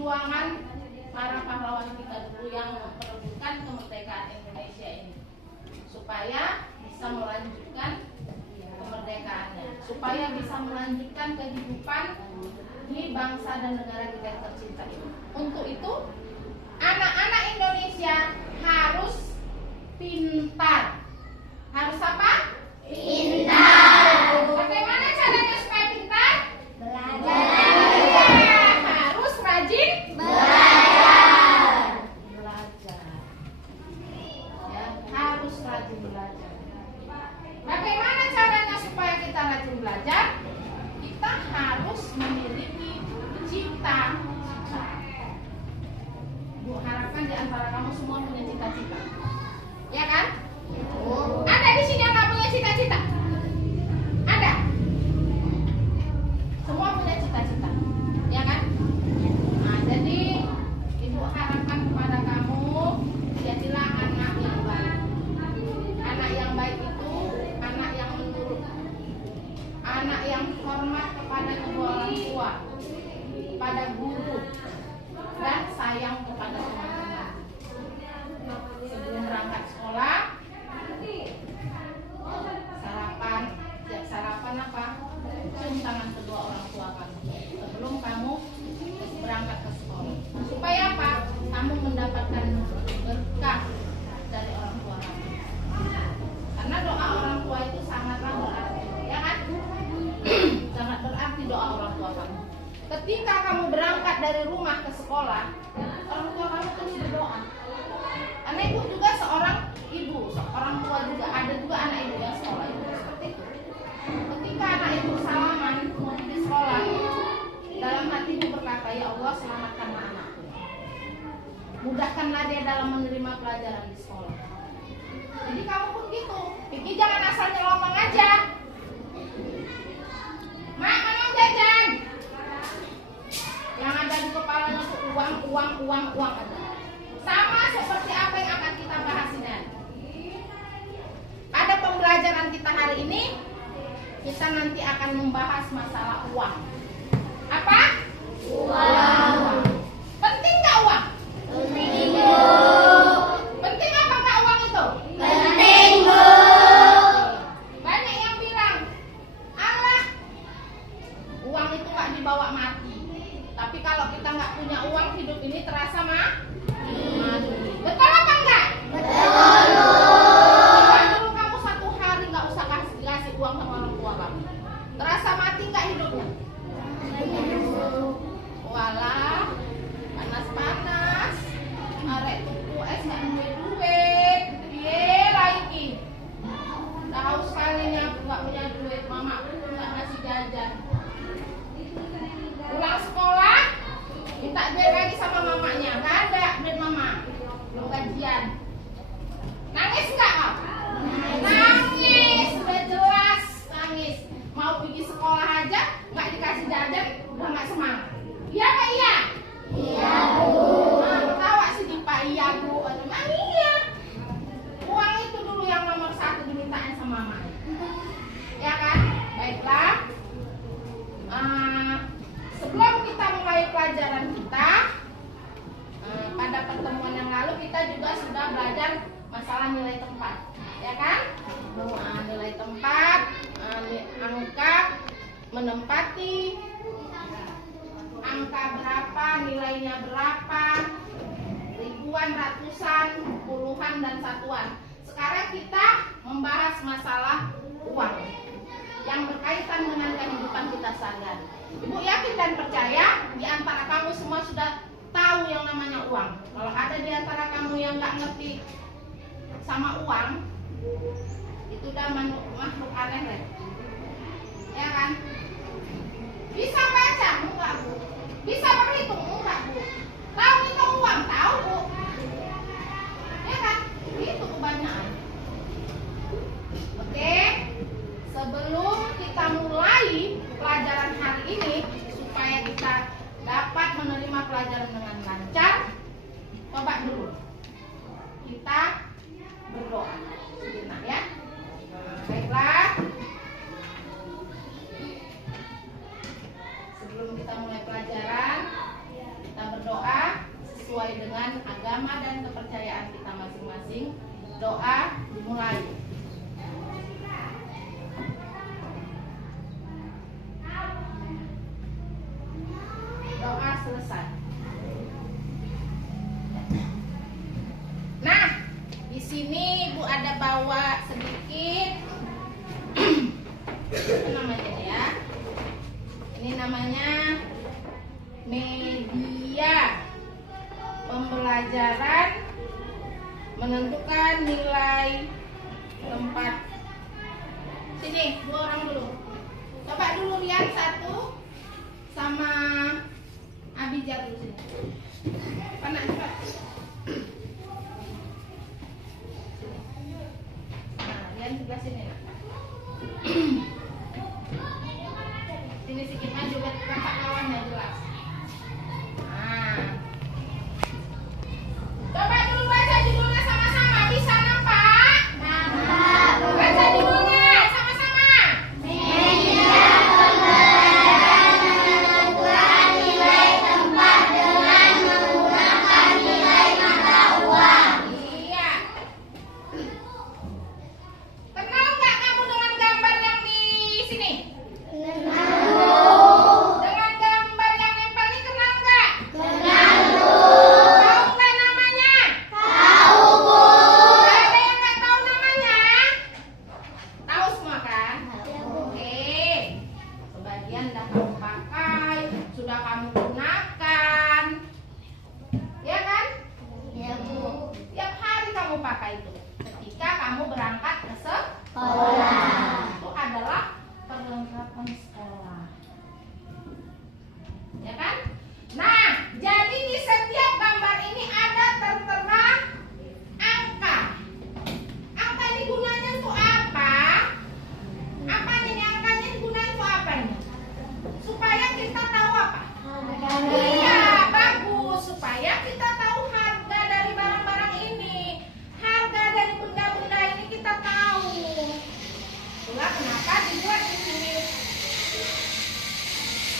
perjuangan para pahlawan kita dulu yang memperebutkan kemerdekaan Indonesia ini, supaya bisa melanjutkan kemerdekaannya, supaya bisa melanjutkan kehidupan di bangsa dan negara kita yang tercinta ini. Untuk itu, anak-anak Indonesia harus pintar. Harus apa? Pintar. Bagaimana caranya supaya pintar? Belajar. Harus rajin belajar. Ya, harus rajin belajar. Bagaimana caranya supaya kita rajin belajar? Kita harus memiliki cita-cita. Bu harapkan di antara kamu semua punya cita-cita, ya kan? Ada di sini yang nggak punya cita-cita? Ada? Semua punya cita-cita, ya kan? Nah, jadi Ibu harapkan kepada kamu, jadilah anak yang baik. Anak yang baik itu anak yang menurut, anak yang hormat kepada kedua orang tua, pada guru, dan sayang kepada teman-teman. Sebelum berangkat sekolah, sarapan apa? Cium tangan kedua orang tua kamu sebelum kamu berangkat ke sekolah. Supaya apa? Kamu mendapatkan berkah dari orang tua kamu. Karena doa orang tua itu sangatlah berarti, ya kan? Sangat berarti doa orang tua kamu. Ketika kamu berangkat dari rumah ke sekolah, orang tua kamu terus berdoa. Karena ibu juga seorang ibu, seorang tua juga, ada juga anak ibu yang sekolah itu seperti itu. Ketika anak ibu salaman di sekolah, dalam hati ibu berkata, ya Allah selamatkanlah anakku, mudahkanlah dia dalam menerima pelajaran di sekolah. Jadi kamu pun gitu, Vicky jangan asal nyelomong aja. Mak, mana jajan? Yang ada di kepalanya tuh uang aja. Sama seperti apa yang akan kita bahas ini. Pada pembelajaran kita hari ini, kita nanti akan membahas masalah uang. Apa? Uang. Penting nggak uang? Penting, Bu. Penting apa nggak uang itu? Penting, Bu. Banyak yang bilang, Allah, uang itu nggak dibawa mati. Tapi kalau kita nggak punya uang, hidup ini terasa mati. Betul apa enggak? Betul. Kalau kamu satu hari nggak usah kasih uang sama orang tua kamu, terasa mati nggak hidupnya? Walah, panas-panas, arek tuku es nggak duit, iya lagi. Tahu sekalinya aku nggak punya duit, mama aku nggak ngasih jajan. Pulang sekolah, minta duit lagi sama mamanya, nggak ada duit mama, belum gajian. Nangis nggak, Om? Nangis, sudah jelas nangis. Mau pergi sekolah aja nggak dikasih jajan, udah nggak semangat. Iya Pak, iya? Iya, Bu. Nah, ketawa sih di Pak, iya Bu. Memang iya. Uang itu dulu yang nomor satu dimintain sama mama. Ya kan? Baiklah. Sebelum kita mulai pelajaran kita, pada pertemuan yang lalu kita juga sudah belajar masalah nilai tempat, ya kan? Nilai tempat, angka, menempati, angka berapa, nilainya berapa, ribuan, ratusan, puluhan, dan satuan. Sekarang kita membahas masalah uang yang berkaitan dengan kehidupan kita sehari-hari. Ibu yakin dan percaya di antara kamu semua sudah tahu yang namanya uang. Kalau ada di antara kamu yang nggak ngerti sama uang, itu udah makhluk aneh deh. Ya kan? Bisa baca? Enggak, Bu. Bisa berhitung? Enggak, Bu. Tahu hitung uang? Tahu, Bu. Ya kan? Itu kebanyakan. Oke? Sebelum kita mulai pelajaran hari ini, supaya kita dapat menerima pelajaran dengan lancar, coba dulu kita berdoa sejenak, ya. Baiklah. Sebelum kita mulai pelajaran, kita berdoa. agama dan kepercayaan kita masing-masing. Doa dimulai. Doa selesai. Nah, di sini Ibu ada bawa sedikit apa namanya ya? Ini namanya media pembelajaran menentukan nilai tempat. Sini, 2 orang dulu. Coba dulu lihat satu sama Abijah dulu sini. Panak cepat. Nah, lihat sebelah sini. Sini sedikit maju biar kakak lawannya jelas. Nah, coba dulu baca judulnya sama-sama. Bisa nampak? Nampak. Baca judulnya sama-sama. Media pembelajaran menentukan nilai tempat dengan menggunakan nilai mata uang. Iya. Kenal nggak kamu dengan gambar yang di sini? Dengan gambar yang nempel ini kenal nggak? Kenal, Bu. Tahu nggak namanya? Tahu, Bu. Ada yang nggak tahu namanya? Tahu semua kan? Oke. Sebagian sudah kamu pakai, sudah kamu gunakan. Ya kan? Ya, Bu. Tiap hari kamu pakai itu. Ketika kamu berangkat ke sekolah. Itu adalah perlengkapan sekolah. Ya kan? Nah, jadi di setiap gambar ini ada tertera angka. Angka ini gunanya untuk apa? Apanya ini angkanya digunakan untuk apa nih? Supaya kita tahu apa? Iya, bagus. Supaya kita tahu harga dari barang-barang ini. Harga dari benda-benda ini kita tahu. Itulah kenapa dibuat di sini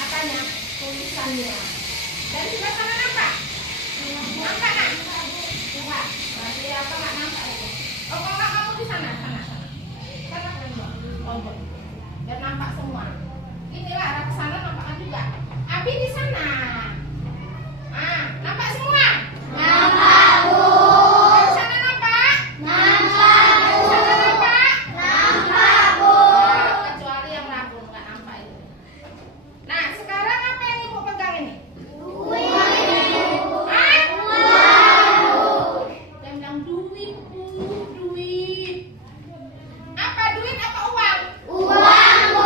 apanya? Tulisannya. Dan sebelah sana nampak? Nampak nak? Coba. Masih apa nggak nampak itu? Oh, kalau nggak kamu di sana, sana. Sana kan dua. Oh, biar nampak semua. Inilah arah ke sana nampakkan juga. Abi di sana. Ah, nampak semua? Nampak, Bu. Di sana nampak? Nampak, Bu. Di sana nampak? Nampak, Bu. Nah, kecuali yang rabun nggak nampak itu. Nah, sekarang apa yang Ibu pegang ini? Duit. Hah? Uang. Yang bilang duit, Bu. Duit. Apa duit apa uang? Uang, Bu.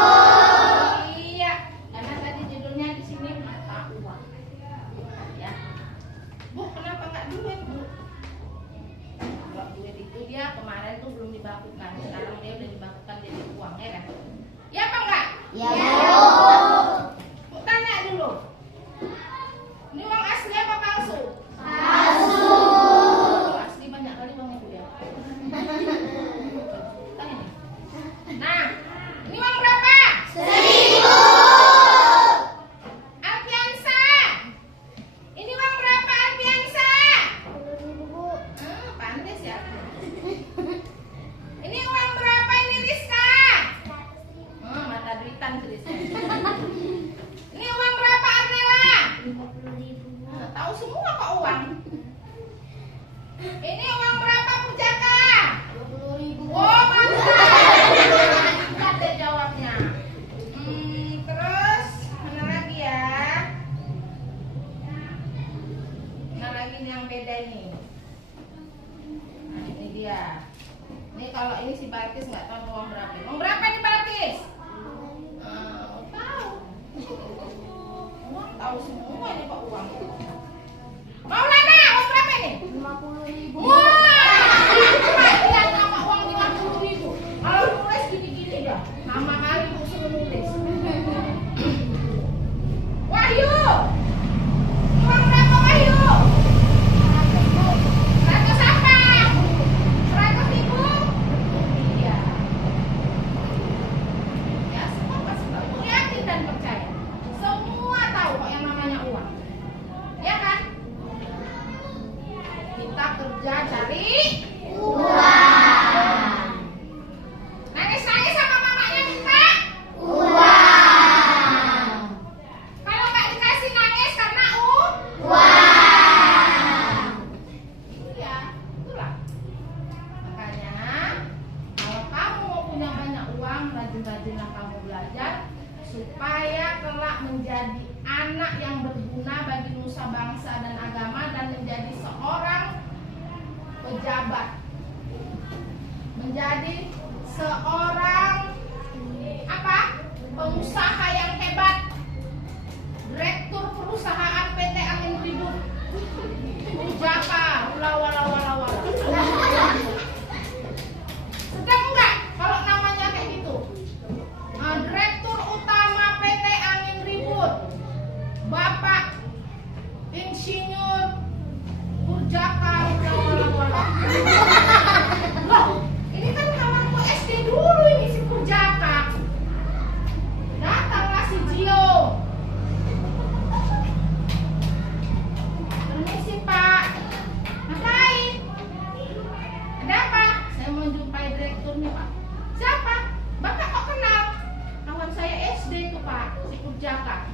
Iya, karena tadi judulnya di sini mata uang. Ya. Bu, kenapa nggak duit, Bu? Kalau duit itu dia kemarin tuh belum dibakukan. Sekarang dia udah dibakukan jadi uang, ya kan? Ya apa enggak? Ya, Bu. Bu tanya dulu. Ini uang asli apa palsu? Palsu. Kalau asli banyak kali uang Ibu ya. Tanya nih. Nah, ini uang berapa? 1.000. Alfiansa. Ini uang berapa, Alfiansa? 10.000, Bu. Pantes ya. Ini uang berapa ini, Rizka? Mata duitan tuh, Rizka. Ini uang berapa, Arnella? 50.000. Tahu semua kok uang. Ini uang berapa, Pujaka? 20.000. Oh, mantap. Ingat deh jawabnya. Terus mana lagi ya? Mana lagi nih yang beda ini? Nah, ini dia. Ini kalau ini si Balkis nggak tahu uang berapa. Uang berapa nih, Balkis? Tahu. Uang tahu semua ini kok uang. Maulana, uang berapa ini? 50.000. Wah, lihat nama uang 50.000. Kalau nulis gini-gini dah. Nama kali Bu suruh nulis. Wahyu, uang berapa Wahyu? 100 apa? 100.000? Iya. Ya, semua pasti tahu. Yakin dan percaya. Semua tahu kok yang namanya uang. Ya kan? Ini anak yang berguna bagi nusa bangsa dan agama dan menjadi seorang pejabat, menjadi seorang apa? Pengusaha yang hebat, direktur perusahaan PT Angin Ribut, Purjaka, wala. Sedang enggak kalau namanya kayak gitu? Direktur utama PT Angin Ribut, Bapak Insinyur Purjaka, wala. Loh, ini kan kawanku SD dulu ini si Purjaka. Datanglah si Gio. Permisi Pak. Ngapain? Ada apa? Saya mau jumpai direkturnya Pak. Siapa? Bapak kok kenal? Kawan saya SD itu Pak, si Purjaka.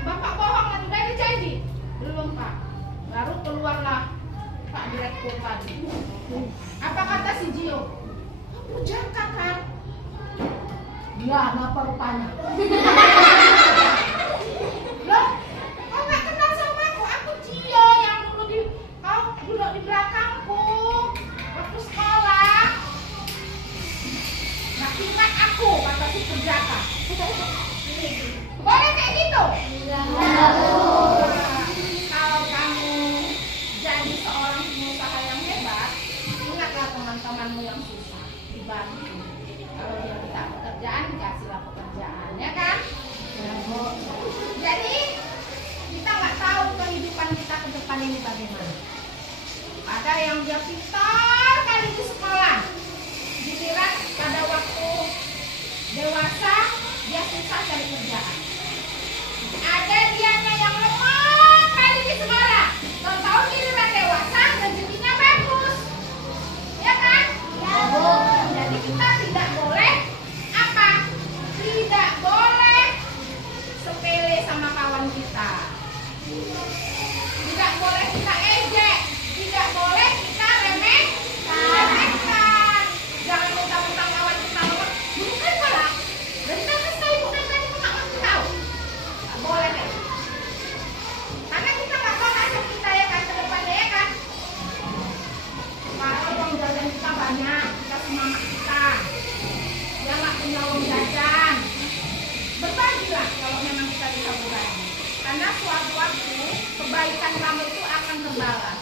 Bapak bohong lagi, udah dijanji? Belum Pak. Baru keluarlah Pak direktur tadi. Apa kata si Gio? Purjaka kan? Ya, ngapa rupanya? Loh, kau gak kenal sama aku? Aku Gio yang kau duduk di belakangku waktu sekolah. Gak ingat aku, kata si Purjaka. Boleh kayak gitu? Kalau kamu jadi seorang pengusaha yang hebat, ingatlah teman-temanmu yang susah, dibantu. Kalau dia minta pekerjaan, dikasihlah pekerjaan, ya kan? Jadi kita nggak tahu kehidupan kita ke depan ini bagaimana. Ada yang dia pintar kali di sekolah, giliran pada waktu dewasa dia susah cari kerjaan. Ada dianya yang lemah kali di sekolah, tahu giliran dewasa rezekinya bagus, ya kan? Ya. Jadi kita tidak boleh apa? Tidak boleh sepele sama kawan kita. Tidak boleh kita ejek, tidak boleh kita remehkan. Jangan mentang-mentang kawan kita lemah, dulu kan salah. Dari tadi saya bukan tadi mengawan tahu. Tak boleh deh. Karena kita nggak tahu nasib kita ya kan ke depannya ya kan. Kalau uang jajan kita banyak, kita semangat kita. Dia nggak punya uang jajan. Berbagilah kalau memang kita bisa berbagi. Karena suatu waktu kebaikan kamu itu akan terbalas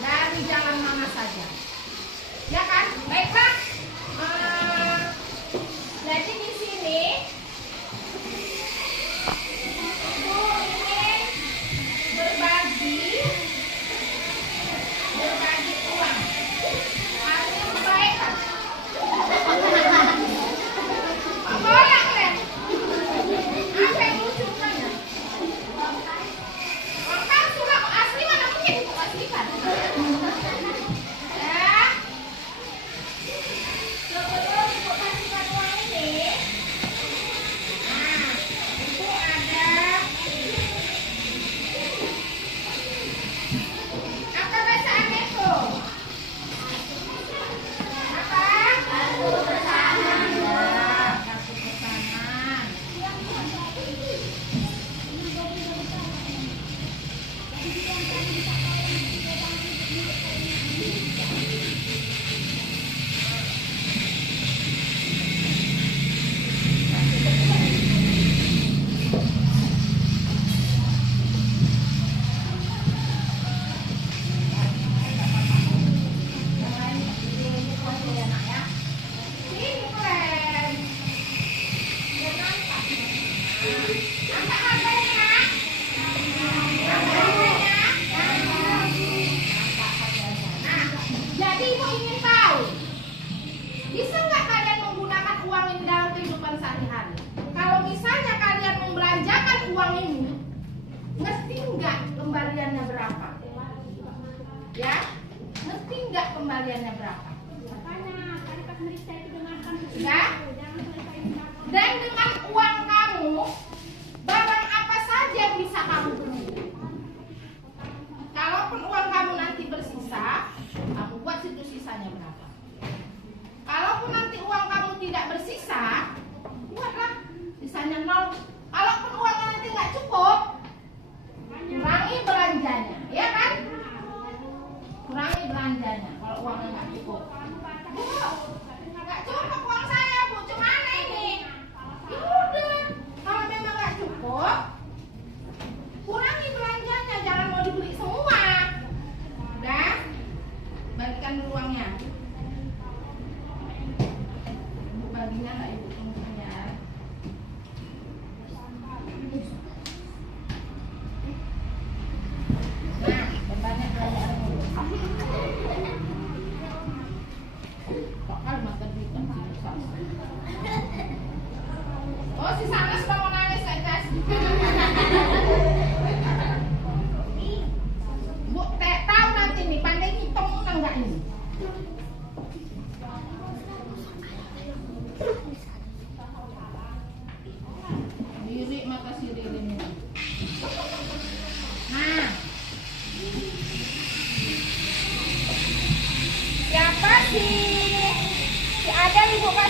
dari jalan mana saja. Ya kan? Baiklah. Jadi di sini Ibu ingin berbagi uang. Artinya kebaikan. Boleh kan? Apa yang lucu tanya? Orang surat asli mana mungkin itu asli kan? Ya. Sebelum ibu kasihkan uang ini, nah itu ada apa bacaannya itu? Apa? Kartu pesanan. Kartu pesanan. Jadi ibu ingin tahu, bisa nggak kalian menggunakan uang ini dalam kehidupan sehari-hari? Kalau misalnya kalian membelanjakan uang ini, ngerti nggak kembaliannya berapa? Ya, ngerti nggak kembaliannya berapa? Ya? Dan dengan uang kamu, barang apa saja yang bisa kamu beli? Kalaupun uang kamu nanti bersisa, kamu buat situ sisanya berapa. Kalaupun nanti uang kamu tidak bersisa, buatlah sisanya 0. Kalaupun uangnya nanti nggak cukup,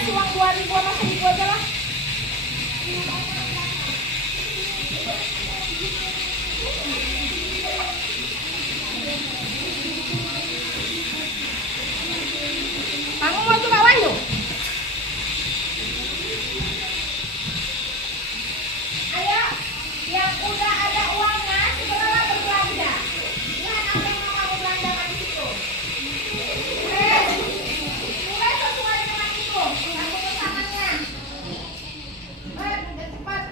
kasih uang 2.000 sama 1.000 aja lah. Kamu mau coba Wahyu? Ayo, yang udah ada uangnya segeralah berbelanja. Lihat apa yang mau kamu belanjakan di situ. Mulai sesuai dengan itu. Kamu pesanannya. Udah cepat.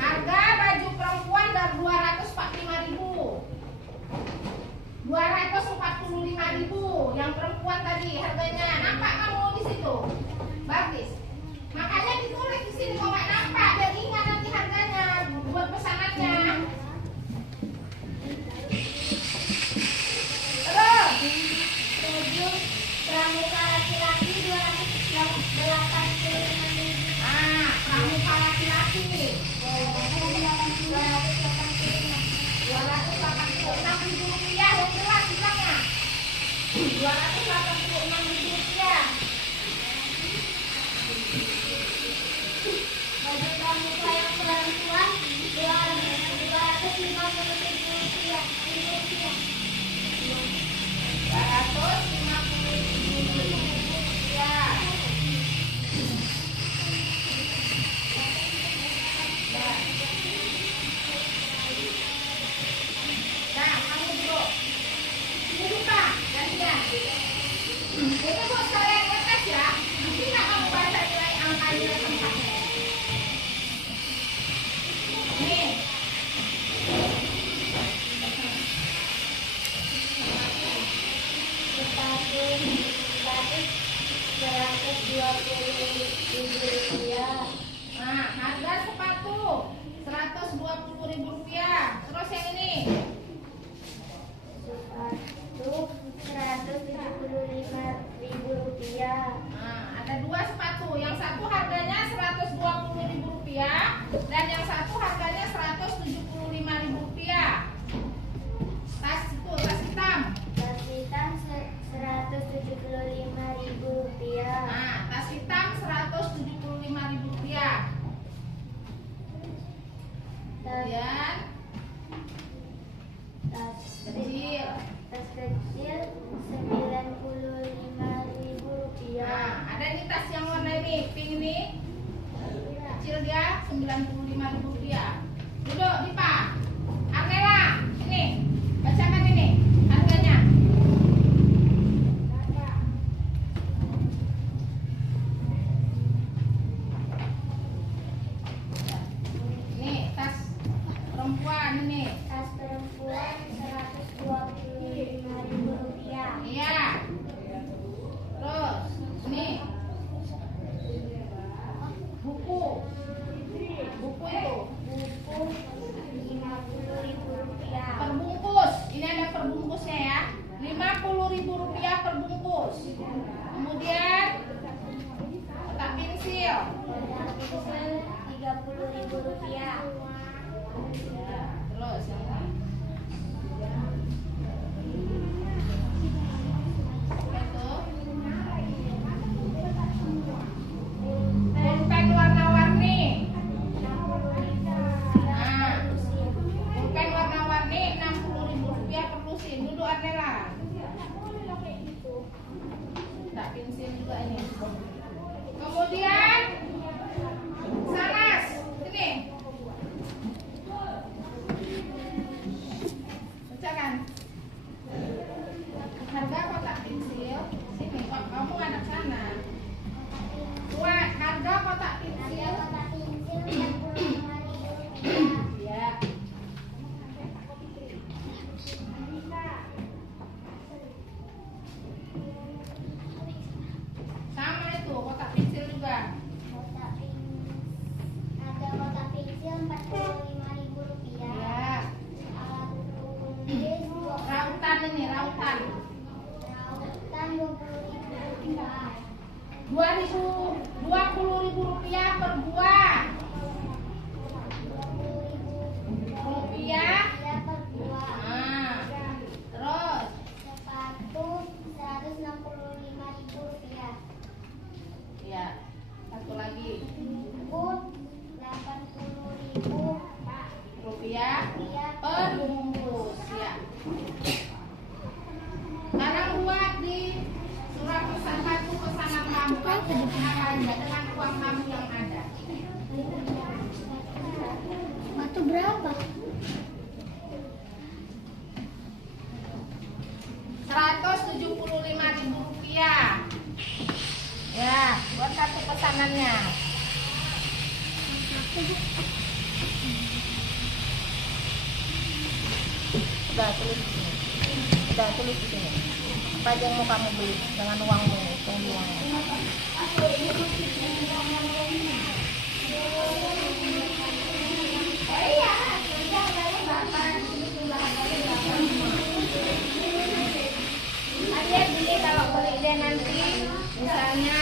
Harga baju perempuan dari 245.000. 245.000 yang perempuan tadi harganya. Nampak kamu di situ? Bagus. Makanya ditulis di sini kalau nggak nampak biar ingat nanti harganya buat pesanannya. Terus baju pramuka laki-laki 285.000. Pramuka laki-laki 286.000 rupiah, yang jelas bilangnya 286.000 rupiah. Baju pramuka yang perempuan 250.000 rupiah. 250.000 rupiah. Nah, kamu duduk. Duduk Pak, gantian. Ini buat kalian ngetes ya. Nanti nggak kamu baca nilai angka nilai tempatnya. Nih. Sepatu 220.000 rupiah. Nah, harga sepatu Rp120.000. Terus yang ini Rp175.000. nah, ada 2 sepatu. Yang satu harganya Rp120.000 dan yang satu harganya Rp175.000. Tas itu, tas hitam. Tas hitam Rp175.000. Nah, tas hitam Rp175.000. Kemudian Tas kecil. tas kecil Rp95.000. Nah, ada nih tas yang warna ini, pink ini. Kecil dia Rp95.000. Duduk, Dipa. Arnela, ini. Bacakan ini harganya. Ini tas perempuan ini. Tas perempuan Rp125.000. Iya. Terus ini buku. Buku itu Buku Rp50.000. perbungkus. Ini ada perbungkusnya ya. Rp50.000 perbungkus. Kemudian kotak pensil. Pensil Rp30.000. Ya, terus yang ini. Itu pulpen warna-warni. Nah, pulpen warna-warni Rp60.000 per lusin. Duduk Arnela. Tak pensil juga ini. Kemudian salas ini. Bacakan. Harga kotak pensil sini. Kok kamu anak sana? Buat harga kotak pensil. Ya. Sama itu kotak pensil juga. Ada kotak pensil Rp45.000. Ya. Alat tulis Rautan ini, rautan. rautan Rp20.000. Rp20.000 per buah. Rupiah. per buah. Nah, terus Sepatu Rp165.000. ya satu lagi Buku Rp80.000 per bungkus ya. Barang buat di surat pesanan kamu kamu aja dengan uang kamu yang ada. Sepatu berapa? Rp175.000 ya buat satu pesanannya. Sudah tulis di sini. Sudah tulis di sini. Apa aja yang mau kamu beli dengan uangmu, hitung uangnya. Adik beli kalau beli dia nanti misalnya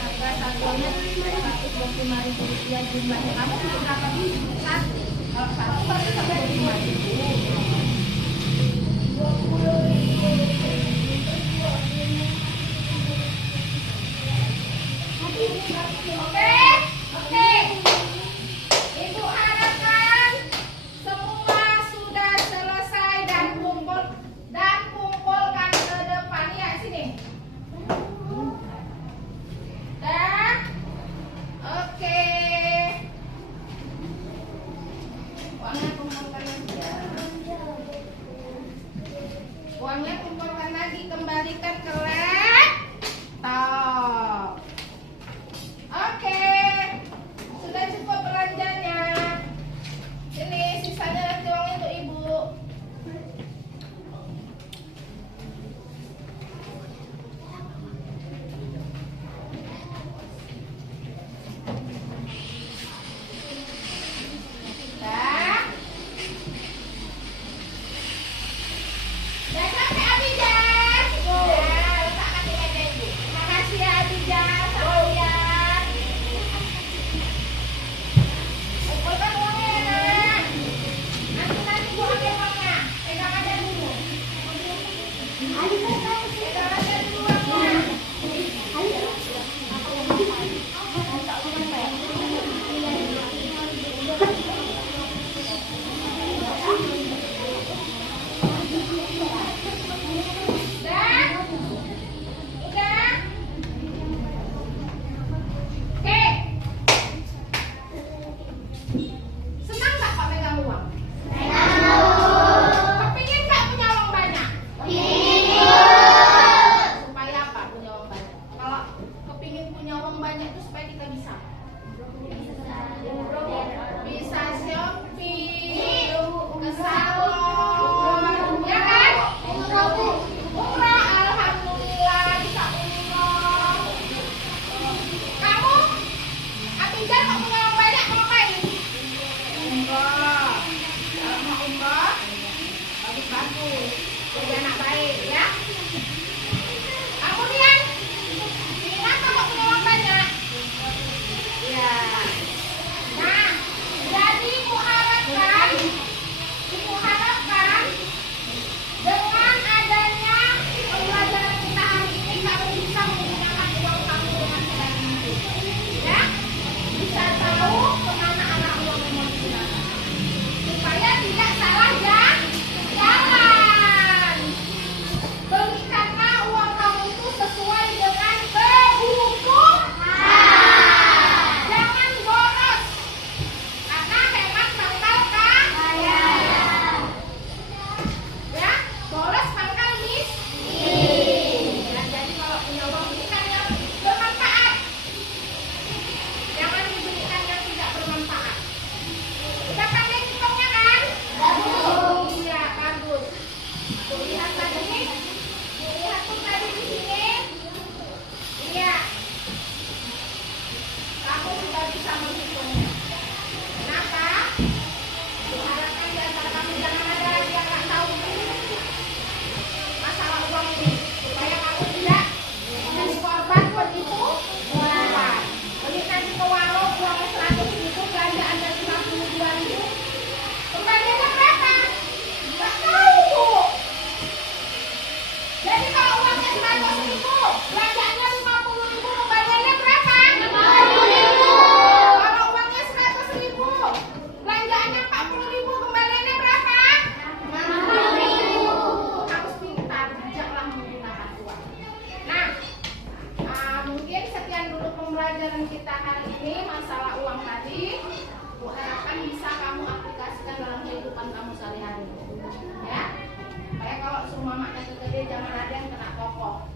harga satunya Rp125.000 jumlahnya. Kamu beli berapa biji? Satu. Kalau satu berarti Rp125.000. Oke, oke. Ibu harapkan semua sudah selesai dan kumpulkan ke depan ya sini. Dah, oke. Uangnya kumpulkan aja. Uangnya kumpulkan pembelajaran kita hari ini masalah uang tadi, Bu harapkan bisa kamu aplikasikan dalam kehidupan kamu sehari-hari. Ya, supaya kalau semua makna gede jangan ada yang kena pokok.